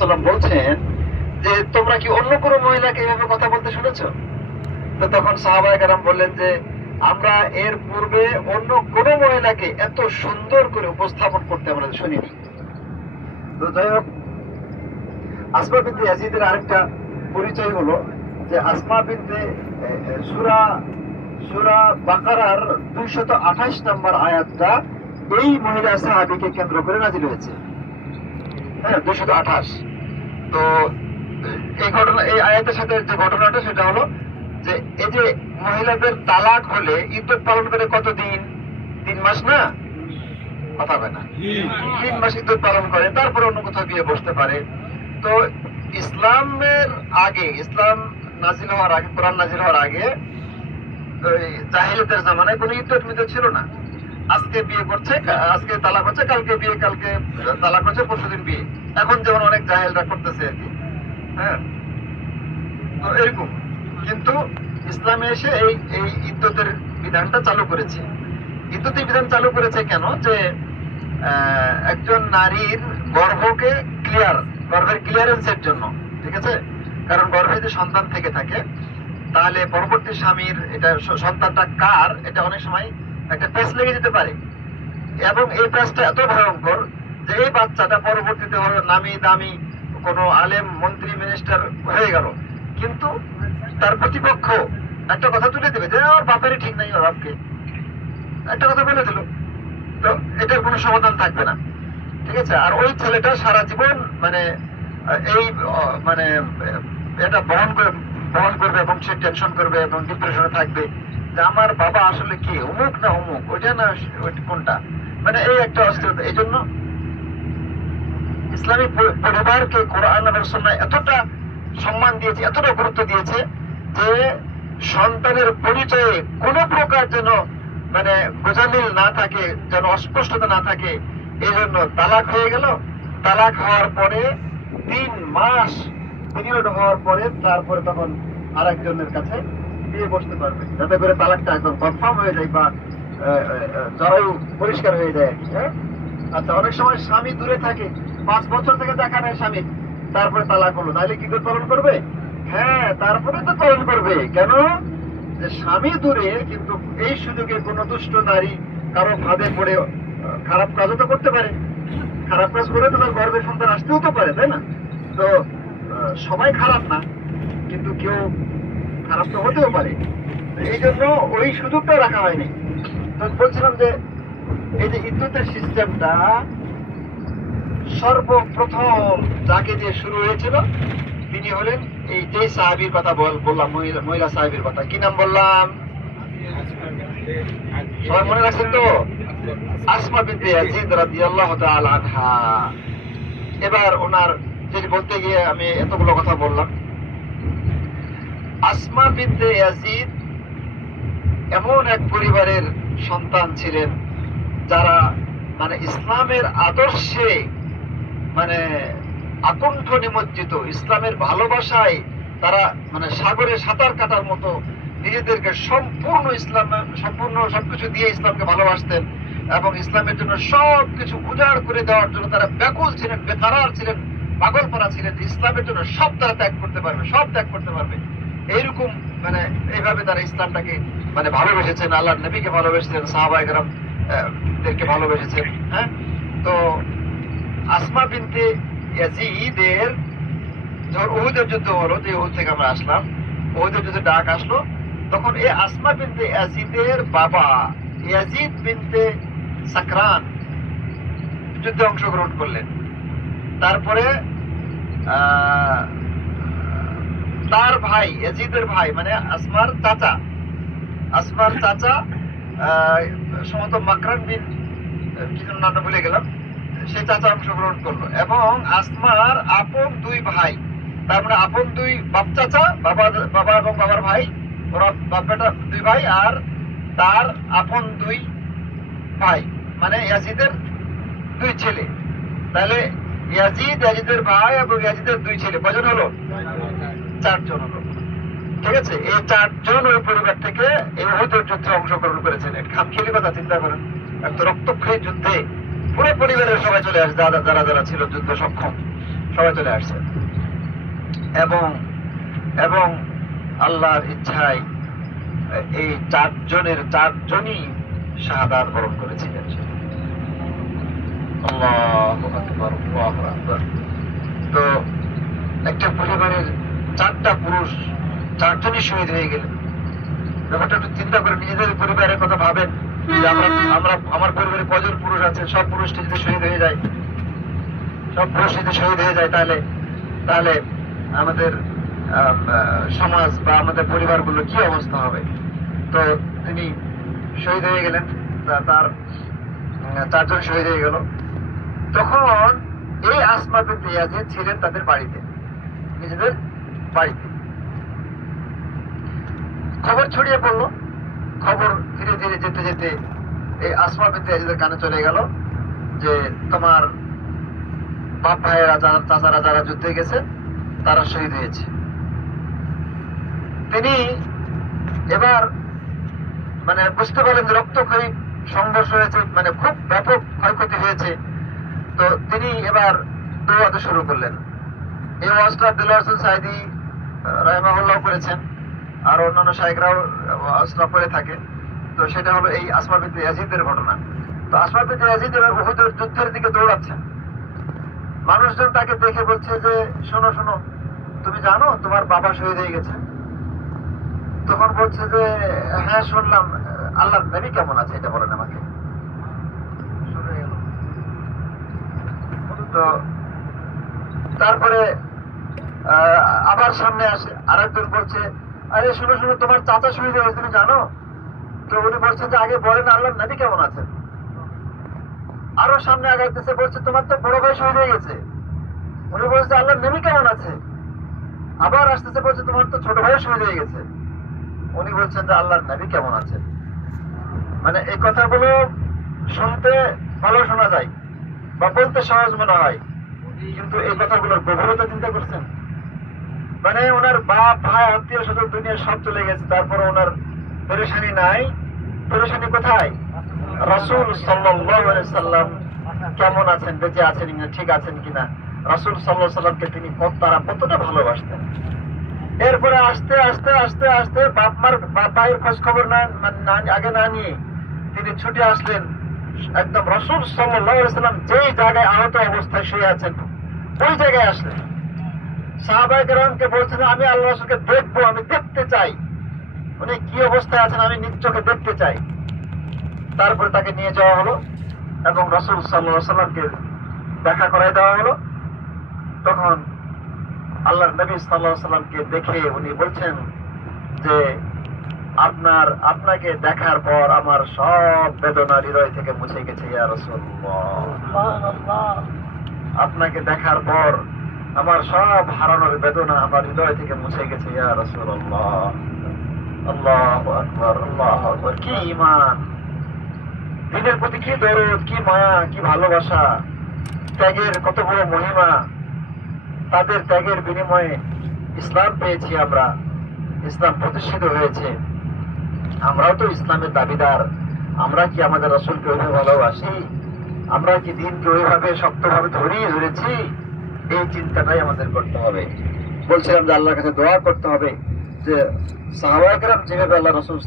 সাল্লাম বলছেন যে তোমরা কি অন্য কোনো মহিলাকে এভাবে কথা বলতে শুনেছো? তো তখন সাহাবায়ে কেরাম বললেন যে আমরা এর পূর্বে অন্য কোনো মহিলাকে এত সুন্দর করে উপস্থাপন করতে আমরা শুনিনি। তো যাই হোক, আসমা বিনতে ইয়াজিদের আরেকটা পরিচয় হলো যে আসমা বিনতে সূরা সূরা বাকারার 228 নম্বর আয়াতটা এই মহিলা সাহাবীকে কেন্দ্র করে নাযিল হয়েছে। হ্যাঁ, 228। তো এই ঘটনা, এই আয়াতের সাথে যে ঘটনাটা সেটা হলো যে এই যে মহিলাদের তালাক হলে ইদ্যত পালন করে কতদিন? 3 মাস না? কথা হয় না? 3 মাস ইদ্যত পালন করে, তারপরে অন্য কোথাও বিয়ে বসতে পারে। তো ইসলামের আগে, ইসলাম নাজিল হওয়ার আগে, কোরআন নাজিল হওয়ার আগে জাহিলিয়াতের জামানায় কোনো ইদ্যত মিদ্যত ছিল না। আজকে বিয়ে করছে, আজকে তালাক হচ্ছে, কালকে বিয়ে, কালকে তালাক হচ্ছে, পরশুদিন বিয়ে। এখন যেমন অনেক জাহেলরা করতেছে আর কি। হ্যাঁ, তো এরকম। কিন্তু ইসলামে এসে এই এই ইদ্যতের বিধানটা চালু করেছে। ইদ্যতের বিধান চালু করেছে কেন? যে একজন নারীর গর্ভকে গর্ভের ক্লিয়ারেন্সের জন্য, ঠিক আছে? কারণ গর্ভে যদি সন্তান থেকে থাকে তাহলে পরবর্তী স্বামীর এটা সন্তানটা কার, এটা অনেক সময় একটা পেস লেগে যেতে পারে। এবং এই পেসটা এত ভয়ঙ্কর যে এই বাচ্চাটা পরবর্তীতে নামি দামি কোনো আলেম, মন্ত্রী, মিনিস্টার হয়ে গেল, কিন্তু তার প্রতিপক্ষ একটা কথা তুলে দেবে যে ওর বাপেরই ঠিক নাই, ওর বাপকে একটা কথা বলে দিল, তো এটার কোনো সমাধান থাকবে না, ঠিক আছে? আর ওই ছেলেটা সারা জীবন মানে এই মানে এটা বহন করবে এবং সে টেনশন করবে এবং ডিপ্রেশনে থাকবে যে আমার বাবা আসলে কি, অমুক না অমুক, ওইটা না কোনটা, মানে এই একটা অস্থিরতা। এই জন্য ইসলামী পরিবারকে কোরআন এবং সুন্নাহ এতটা সম্মান দিয়েছে, এতটা গুরুত্ব দিয়েছে যে সন্তানের পরিচয়ে কোনো প্রকার যেন মানে গোজামিল না থাকে, যেন অস্পষ্টতা না থাকে। এই জন্য তালাক হয়ে গেল, তালাক হওয়ার পরে 3 মাস পিরিয়ড হওয়ার পরে তারপরে তখন আরেকজনের কাছে বিয়ে বসতে পারবে, যাতে করে তালাকটা একদম কনফার্ম হয়ে যায় বা জরায়ু পরিষ্কার হয়ে যায়। হ্যাঁ, আচ্ছা, অনেক সময় স্বামী দূরে থাকে, 5 বছর থেকে দেখা নেয় স্বামী, তারপরে তালাক হলো, তাহলে কি করে পালন করবে? হ্যাঁ, তারপরে তো পালন করবে। কেন? যে স্বামী দূরে, কিন্তু এই সুযোগে কোনো দুষ্ট নারী কারো ফাঁদে পড়ে খারাপ কাজও তো করতে পারে, খারাপ কাজ করে তোমার গর্ভে সন্তান আসতেও তো পারে, তাই না? তো সবাই খারাপ না, কিন্তু কেউ খারাপ তো হতেও পারে। এই জন্য ওই সুযোগটা রাখা হয়নি। তো বলছিলাম যে এই যে ইদ্যতের সিস্টেমটা সর্বপ্রথম যাকে দিয়ে শুরু হয়েছিল তিনি হলেন এই যে সাহাবীর কথা বললাম, মহিলা সাহাবীর কথা, কি নাম বললাম? সবাই মনে রাখছেন তো? আসমা বিনতে ইয়াজিদ রাদিয়াল্লাহু তাআলা আনহা। এবার ওনার যদি বলতে গিয়ে আমি এতগুলো কথা বললাম। আসমা বিনতে ইয়াজিদ এমন এক পরিবারের সন্তান ছিলেন যারা মানে ইসলামের আদর্শে মানে আকণ্ঠ নিমজ্জিত, ইসলামের ভালোবাসায় তারা মানে সাগরে সাঁতার কাটার মতো নিজেদেরকে সম্পূর্ণ সম্পূর্ণ সবকিছু দিয়ে ইসলামকে ভালোবাসতেন এবং ইসলামের জন্য সবকিছু উজাড় করে দেওয়ার জন্য তারা ব্যাকুল ছিলেন, বেকারার ছিলেন, পাগলপাড়া ছিলেন। ইসলামের জন্য সব তারা ত্যাগ করতে পারবে, সব ত্যাগ করতে পারবে, এইরকম মানে এইভাবে তারা ইসলামটাকে মানে ভালোবেসেছেন, আল্লাহর নবীকে ভালোবেসেছেন, সাহাবায়ে কেরামদেরকে ভালোবেসেছেন। হ্যাঁ, তো আসমা বিনতে ইয়াজিদের যখন উহুদের যুদ্ধ হলো, যে উহুদ থেকে আমরা আসলাম, উহুদের যুদ্ধে ডাক আসলো, তখন এই আসমা বিনতে ইয়াজিদের বাবা ইয়াজিদ বিনতে সাকরান যুদ্ধে অংশগ্রহণ করলেন। তারপরে তার ভাই, ইয়াজিদের ভাই মানে আসমার চাচা সম্ভবত মাকরান বিন কি যেন নামটা ভুলে গেলাম, সে চাচা অংশগ্রহণ করলো এবং আসমার আপন 2 ভাই, তার মানে আপন 2 বাপ চাচা, বাবা এবং বাবার ভাই, ওরা বাপ বেটা 2 ভাই, আর তার আপন 2 ভাই মানে ইয়াজিদের 2 ছেলে। তাহলে ইয়াজিদের ভাই এবং ইয়াজিদের 2 ছেলে কয়জন হলো? 4 জন হলো, ঠিক আছে? এই 4 জন ওই পরিবার থেকে এই উহুদের যুদ্ধে অংশগ্রহণ করেছেন। খামখেয়ালি কথা চিন্তা করেন, একটা রক্তক্ষয়ী যুদ্ধে পুরো পরিবারের সবাই চলে আসে, যারা ছিল যুদ্ধ সক্ষম। সবাই চলে আসছে, এবং এবং আল্লাহর ইচ্ছায় এই চারজনই শাহাদাত বরণ করেছিলেন। আল্লাহু আকবার, আল্লাহু আকবার। তো একটা পরিবারের 4টা পুরুষ, 4জনই শহীদ হয়ে গেলেন। ব্যাপারটা একটু চিন্তা করে নিজেদের পরিবারের কথা ভাবেন, যে আমার পরিবারে কজন পুরুষ আছে, সব পুরুষটি যদি শহীদ হয়ে যায়, তাহলে আমাদের সমাজ বা আমাদের পরিবারগুলো কি অবস্থা হবে। তো তিনি শহীদ হয়ে গেলেন, তার 4জন শহীদ হয়ে গেল। তখন এই আসমা বিনতে ইয়াজিদ ছিলেন তাদের বাড়িতে, নিজেদের বাড়িতে। খবর ছড়িয়ে পড়লো, খবর ধীরে ধীরে যেতে যেতে এই আসমা বিনতে ইয়াজিদের কানে চলে গেল যে তোমার বাপ ভাইয়েরা, চাচারা যারা যুদ্ধে গেছে তারা শহীদ হয়েছে। তিনি এবার মানে বুঝতে পারলেন যে রক্তক্ষয়ী সংঘর্ষ হয়েছে, মানে খুব ব্যাপক ক্ষয়ক্ষতি হয়েছে। তো তিনি এবার দৌড়াতে শুরু করলেন। এই ওয়াজটা দেলোয়ার হোসেন সাঈদী রাহিমাহুল্লাহ করেছেন, আর অন্যান্য শায়েখরাও ওয়াজটা করে থাকে। তো সেটা হলো এই আসমা বিনতে ইয়াজিদের ঘটনা। তো আসমা বিনতে ইয়াজিদ এবার উহুদের যুদ্ধের দিকে দৌড়াচ্ছেন। মানুষজন তাকে দেখে বলছে যে শোনো শোনো, তুমি জানো তোমার বাবা শহীদ হয়ে গেছে? তখন বলছে যে হ্যাঁ শুনলাম, আল্লাহর নবী কেমন আছে এটা বলেন আমাকে। তো তারপরে আবার সামনে আসে আরেকজন বলছে, আরে শুনো শুনো, তোমার চাচা শহীদ হয়ে গেছে তুমি জানো? তো উনি বলছে যে আগে বলেন আল্লাহর নবী কেমন আছেন। আরো সামনে আগাইতেছে, বলছে তোমার তো বড় ভাই শহীদ হয়ে গেছে। উনি বলছে আল্লাহর নবী কেমন আছে। আবার আসতেছে, বলছে তোমার তো ছোট ভাই শহীদ হয়ে গেছে। উনি বলছেন যে আল্লাহর নবী কেমন আছে। মানে এই কথাগুলো শুনতে ভালো শোনা যায় বা বলতে সহজ মনে হয়, কিন্তু এই কথাগুলোর গভীরতা চিন্তা করছেন। মানে ওনার বাপ ভাই আত্মীয় স্বজন দুনিয়ার সব চলে গেছে, তারপরে ওনার পেরেশানি নাই। পেরেশানি কোথায়? রাসূল সাল্লাল্লাহু আলাইহি সাল্লাম কেমন আছেন, বেঁচে আছেন কিনা, ঠিক আছেন কিনা। রাসূল সাল্লাল্লাহু আলাইহি সাল্লামকে তিনি তারা কতটা ভালোবাসতেন। এরপরে আস্তে আস্তে আস্তে আস্তে বাপ ভাইয়ের খোঁজ খবর আগে না নিয়ে তিনি ছুটে আসলেন একদম রাসূল সাল্লাল্লাহু আলাইহি সাল্লাম যেই জায়গায় আহত অবস্থায় শুয়ে আছেন ওই জায়গায় আসলেন। সাহাবায়ে কেরামকে বলছেন আমি আল্লাহ রাসূলকে দেখবো, আমি দেখতে চাই, উনি কি অবস্থায় আছেন আমি নিজ চোখে দেখতে চাই। তারপরে তাকে নিয়ে যাওয়া হলো এবং রাসূল সাল্লাল্লাহু আলাইহি সাল্লামকে দেখা করায় দেওয়া হলো। তখন আল্লাহর নবী সাল্লাল্লাহু আলাইহি সাল্লামকে দেখে উনি বলছেন যে আপনাকে দেখার পর আমার সব বেদনা হৃদয় থেকে মুছে গেছে ইয়া রাসূলুল্লাহ। আপনাকে দেখার পর আমার সব হারানোর বেদনা আমার হৃদয় থেকে মুছে গেছে ইয়া রাসূলুল্লাহ। আল্লাহু আকবার, আল্লাহু আকবার। কি ঈমান, দিনের প্রতি কি দরদ, কি মায়া, কি ভালোবাসা, ত্যাগের কত বড় মহিমা। তাদের ত্যাগের বিনিময়ে ইসলাম পেয়েছি আমরা, ইসলাম প্রতিষ্ঠিত হয়েছে। আমরাও তো ইসলামের দাবিদার। আমরা কি আমাদের রাসূলকে ওইভাবে ভালোবাসি? আমরা কি দিনকে ওইভাবে শক্তভাবে ধরেছি? এই চিন্তাটাই আমাদের করতে হবে। বলছিলাম যে আল্লাহর কাছে দোয়া করতে হবে যে সাহাবায়ে কেরাম যেভাবে আল্লাহ রাসূল